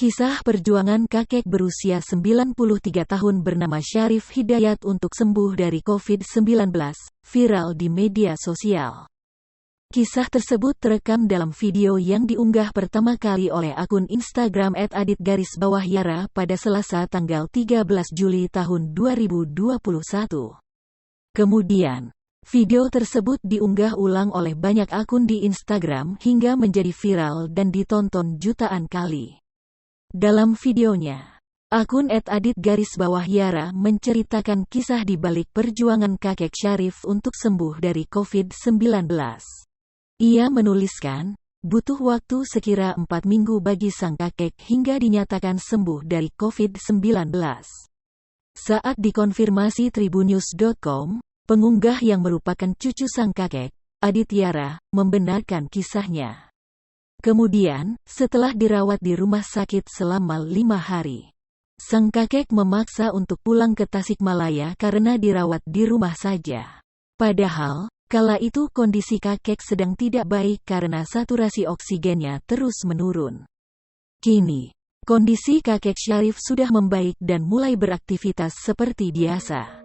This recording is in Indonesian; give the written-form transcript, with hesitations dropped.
Kisah perjuangan kakek berusia 93 tahun bernama Syarif Hidayat untuk sembuh dari COVID-19, viral di media sosial. Kisah tersebut terekam dalam video yang diunggah pertama kali oleh akun Instagram @adit_yara pada Selasa tanggal 13 Juli tahun 2021. Kemudian, video tersebut diunggah ulang oleh banyak akun di Instagram hingga menjadi viral dan ditonton jutaan kali. Dalam videonya, akun @adit_yara menceritakan kisah di balik perjuangan kakek Syarif untuk sembuh dari COVID-19. Ia menuliskan, butuh waktu sekira 4 minggu bagi sang kakek hingga dinyatakan sembuh dari COVID-19. Saat dikonfirmasi tribunnews.com, pengunggah yang merupakan cucu sang kakek, Adit Yara, membenarkan kisahnya. Kemudian, setelah dirawat di rumah sakit selama 5 hari, sang kakek memaksa untuk pulang ke Tasikmalaya karena dirawat di rumah saja. Padahal, kala itu kondisi kakek sedang tidak baik karena saturasi oksigennya terus menurun. Kini, kondisi kakek Syarif sudah membaik dan mulai beraktivitas seperti biasa.